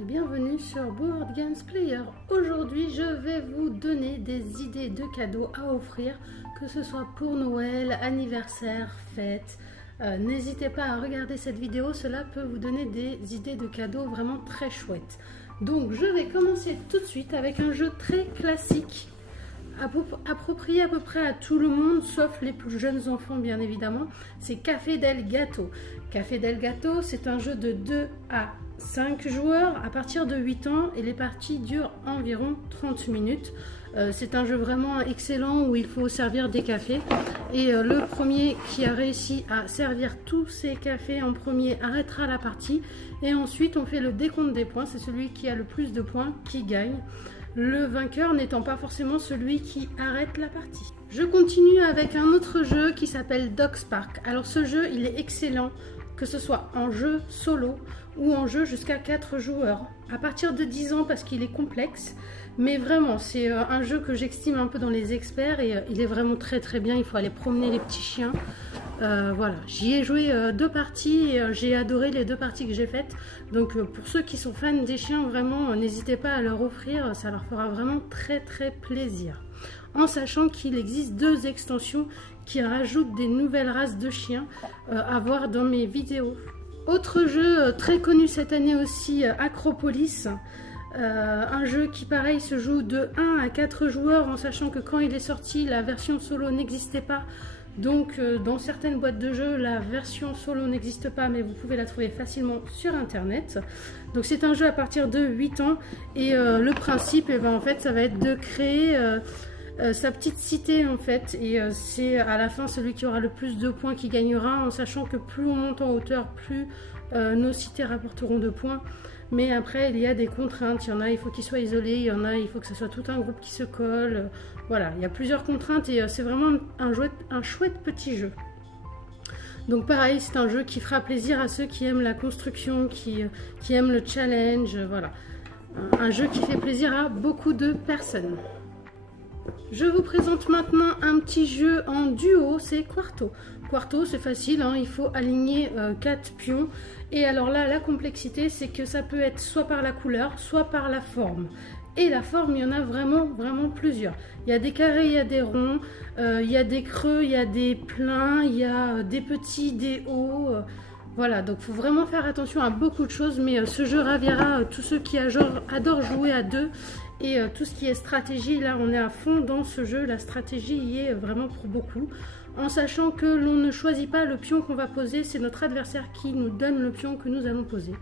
et bienvenue sur Board Games Player. Aujourd'hui, je vais vous donner des idées de cadeaux à offrir, que ce soit pour Noël, anniversaire, fête. N'hésitez pas à regarder cette vidéo, cela peut vous donner des idées de cadeaux vraiment très chouettes. Donc, je vais commencer tout de suite avec un jeu très classique, approprié à peu près à tout le monde, sauf les plus jeunes enfants bien évidemment. C'est Café del Gato. Café del Gato, c'est un jeu de 2 à 5 joueurs à partir de 8 ans et les parties durent environ 30 minutes. C'est un jeu vraiment excellent où il faut servir des cafés et le premier qui a réussi à servir tous ces cafés en premier arrêtera la partie et ensuite on fait le décompte des points. C'est celui qui a le plus de points qui gagne. Le vainqueur n'étant pas forcément celui qui arrête la partie. Je continue avec un autre jeu qui s'appelle Dogspark. Alors ce jeu, il est excellent, que ce soit en jeu solo ou en jeu jusqu'à 4 joueurs. À partir de 10 ans parce qu'il est complexe, mais vraiment c'est un jeu que j'estime un peu dans les experts et il est vraiment très bien. Il faut aller promener les petits chiens. Voilà, j'y ai joué 2 parties et j'ai adoré les 2 parties que j'ai faites. Donc pour ceux qui sont fans des chiens, vraiment n'hésitez pas à leur offrir, ça leur fera vraiment très plaisir. En sachant qu'il existe 2 extensions qui rajoutent des nouvelles races de chiens à voir dans mes vidéos. Autre jeu très connu cette année aussi, Acropolis. Un jeu qui pareil se joue de 1 à 4 joueurs en sachant que quand il est sorti la version solo n'existait pas. Donc dans certaines boîtes de jeux la version solo n'existe pas mais vous pouvez la trouver facilement sur internet. Donc c'est un jeu à partir de 8 ans et le principe en fait ça va être de créer sa petite cité en fait et c'est à la fin celui qui aura le plus de points qui gagnera, en sachant que plus on monte en hauteur plus nos cités rapporteront de points. Mais après il y a des contraintes, il y en a il faut qu'ils soient isolés, il y en a il faut que ce soit tout un groupe qui se colle, voilà, il y a plusieurs contraintes et c'est vraiment un chouette petit jeu. Donc pareil, c'est un jeu qui fera plaisir à ceux qui aiment la construction, qui aiment le challenge, voilà. Un jeu qui fait plaisir à beaucoup de personnes. Je vous présente maintenant un petit jeu en duo, c'est Quarto. Quarto, c'est facile, hein, il faut aligner 4 pions. Et alors là, la complexité, c'est que ça peut être soit par la couleur, soit par la forme. Et la forme, il y en a vraiment plusieurs. Il y a des carrés, il y a des ronds, il y a des creux, il y a des pleins, il y a des petits, des hauts. Voilà, donc il faut vraiment faire attention à beaucoup de choses. Mais ce jeu ravira tous ceux qui adorent jouer à 2. Et tout ce qui est stratégie, là on est à fond dans ce jeu, la stratégie y est vraiment pour beaucoup. En sachant que l'on ne choisit pas le pion qu'on va poser, c'est notre adversaire qui nous donne le pion que nous allons poser.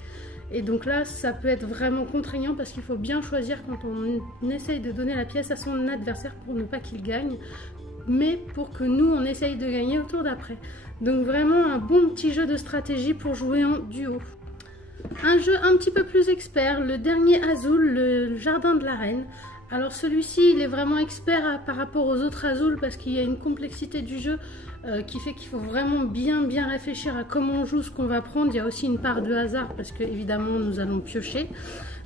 Et donc là ça peut être vraiment contraignant parce qu'il faut bien choisir quand on essaye de donner la pièce à son adversaire pour ne pas qu'il gagne, mais pour que nous on essaye de gagner au tour d'après. Donc vraiment un bon petit jeu de stratégie pour jouer en duo. Un jeu un petit peu plus expert, le dernier Azul, le jardin de la reine. Alors celui-ci il est vraiment expert par rapport aux autres Azul parce qu'il y a une complexité du jeu qui fait qu'il faut vraiment bien réfléchir à comment on joue, ce qu'on va prendre. Il y a aussi une part de hasard parce que évidemment nous allons piocher.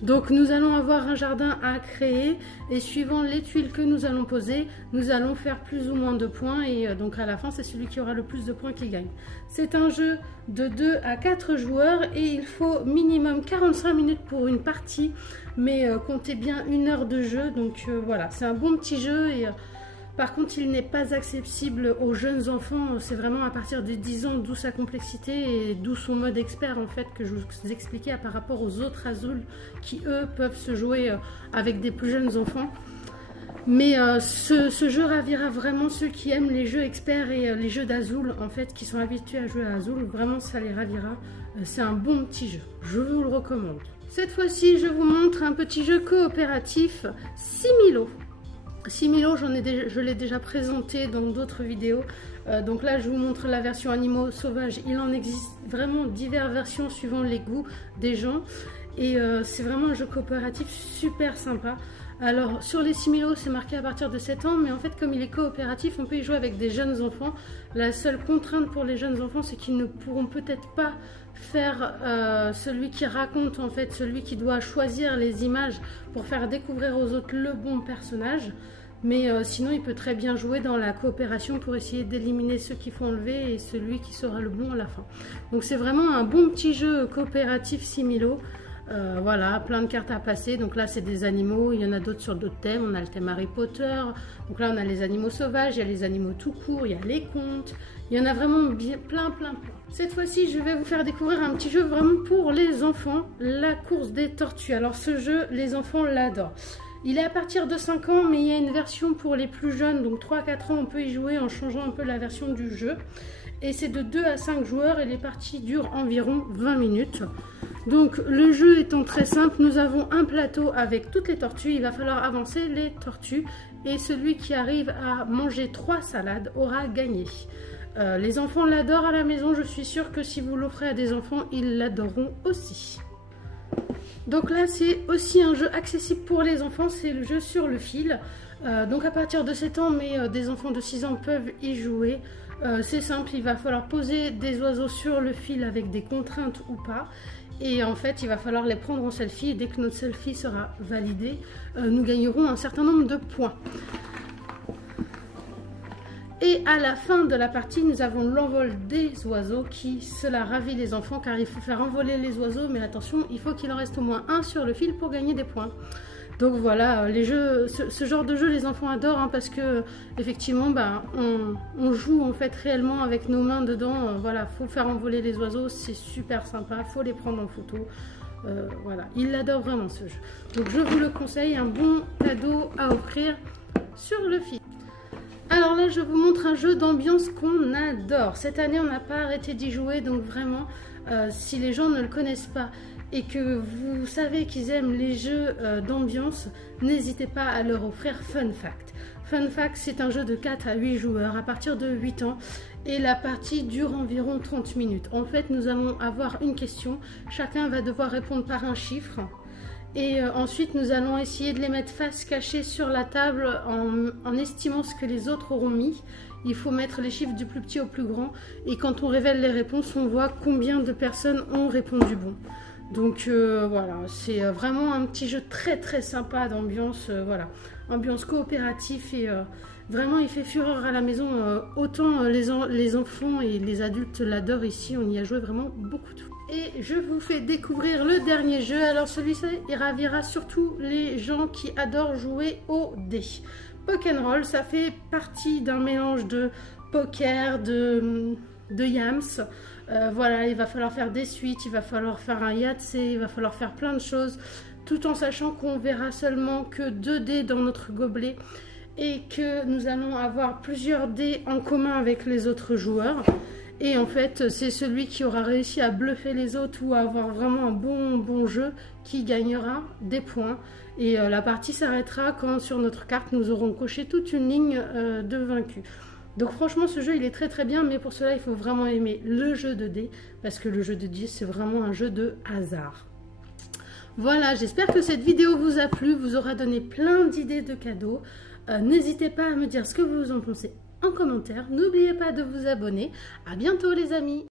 Donc nous allons avoir un jardin à créer et suivant les tuiles que nous allons poser, nous allons faire plus ou moins de points et donc à la fin c'est celui qui aura le plus de points qui gagne. C'est un jeu de 2 à 4 joueurs et il faut minimum 45 minutes pour une partie, mais comptez bien 1 heure de jeu. Donc voilà, c'est un bon petit jeu et par contre il n'est pas accessible aux jeunes enfants, c'est vraiment à partir de 10 ans, d'où sa complexité et d'où son mode expert en fait que je vous expliquais par rapport aux autres Azul qui eux peuvent se jouer avec des plus jeunes enfants. Mais ce jeu ravira vraiment ceux qui aiment les jeux experts et les jeux d'Azul en fait, qui sont habitués à jouer à Azul, vraiment ça les ravira. C'est un bon petit jeu, je vous le recommande. Cette fois-ci je vous montre un petit jeu coopératif, Similo. Similo, je l'ai déjà présenté dans d'autres vidéos. Donc là, je vous montre la version animaux sauvages. Il en existe vraiment diverses versions suivant les goûts des gens. Et c'est vraiment un jeu coopératif super sympa. Alors, sur les Similo, c'est marqué à partir de 7 ans. Mais en fait, comme il est coopératif, on peut y jouer avec des jeunes enfants. La seule contrainte pour les jeunes enfants, c'est qu'ils ne pourront peut-être pas faire celui qui raconte, en fait, celui qui doit choisir les images pour faire découvrir aux autres le bon personnage. Mais sinon, il peut très bien jouer dans la coopération pour essayer d'éliminer ceux qu'il faut enlever et celui qui sera le bon à la fin. Donc c'est vraiment un bon petit jeu coopératif Similo. Voilà, plein de cartes à passer. Donc là, c'est des animaux. Il y en a d'autres sur d'autres thèmes. On a le thème Harry Potter. Donc là, on a les animaux sauvages. Il y a les animaux tout court. Il y a les contes. Il y en a vraiment bien, plein. Cette fois-ci, je vais vous faire découvrir un petit jeu vraiment pour les enfants. La course des tortues. Alors ce jeu, les enfants l'adorent. Il est à partir de 5 ans, mais il y a une version pour les plus jeunes. Donc 3-4 ans, on peut y jouer en changeant un peu la version du jeu. Et c'est de 2 à 5 joueurs et les parties durent environ 20 minutes. Donc le jeu étant très simple, nous avons un plateau avec toutes les tortues. Il va falloir avancer les tortues et celui qui arrive à manger 3 salades aura gagné. Les enfants l'adorent à la maison. Je suis sûre que si vous l'offrez à des enfants, ils l'adoreront aussi. Donc là, c'est aussi un jeu accessible pour les enfants. C'est le jeu sur le fil. Donc à partir de 7 ans, mais des enfants de 6 ans peuvent y jouer. C'est simple, il va falloir poser des oiseaux sur le fil avec des contraintes ou pas. Et en fait, il va falloir les prendre en selfie. Et dès que notre selfie sera validé, nous gagnerons un certain nombre de points. Et à la fin de la partie, nous avons l'envol des oiseaux cela ravit les enfants car il faut faire envoler les oiseaux. Mais attention, il faut qu'il en reste au moins un sur le fil pour gagner des points. Donc voilà, les jeux, ce genre de jeu, les enfants adorent hein, parce que effectivement, on joue en fait réellement avec nos mains dedans. Voilà, faut faire envoler les oiseaux, c'est super sympa, faut les prendre en photo. Voilà, ils l'adorent vraiment ce jeu. Donc je vous le conseille, un bon cadeau à offrir sur le fil. Alors là, je vous montre un jeu d'ambiance qu'on adore. Cette année, on n'a pas arrêté d'y jouer, donc vraiment, si les gens ne le connaissent pas et que vous savez qu'ils aiment les jeux d'ambiance, n'hésitez pas à leur offrir Fun Fact. Fun Fact, c'est un jeu de 4 à 8 joueurs à partir de 8 ans et la partie dure environ 30 minutes. En fait, nous allons avoir une question, chacun va devoir répondre par un chiffre. Et ensuite, nous allons essayer de les mettre face cachée sur la table en estimant ce que les autres auront mis. Il faut mettre les chiffres du plus petit au plus grand. Et quand on révèle les réponses, on voit combien de personnes ont répondu bon. Donc voilà, c'est vraiment un petit jeu très sympa d'ambiance. Voilà, ambiance coopérative et vraiment il fait fureur à la maison. Autant les enfants et les adultes l'adorent ici, on y a joué vraiment beaucoup. Et je vous fais découvrir le dernier jeu. Alors celui-ci, il ravira surtout les gens qui adorent jouer au dé. Pokéroll, ça fait partie d'un mélange de poker, de yams. Voilà, il va falloir faire des suites, il va falloir faire un Yahtzee, il va falloir faire plein de choses. Tout en sachant qu'on verra seulement que 2 dés dans notre gobelet. Et que nous allons avoir plusieurs dés en commun avec les autres joueurs. Et en fait, c'est celui qui aura réussi à bluffer les autres ou à avoir vraiment un bon jeu qui gagnera des points. Et la partie s'arrêtera quand sur notre carte, nous aurons coché toute une ligne de vaincus. Donc franchement, ce jeu, il est très bien, mais pour cela, il faut vraiment aimer le jeu de dés. Parce que le jeu de dés, c'est vraiment un jeu de hasard. Voilà, j'espère que cette vidéo vous a plu, vous aura donné plein d'idées de cadeaux. N'hésitez pas à me dire ce que vous en pensez en commentaire. N'oubliez pas de vous abonner. À bientôt les amis.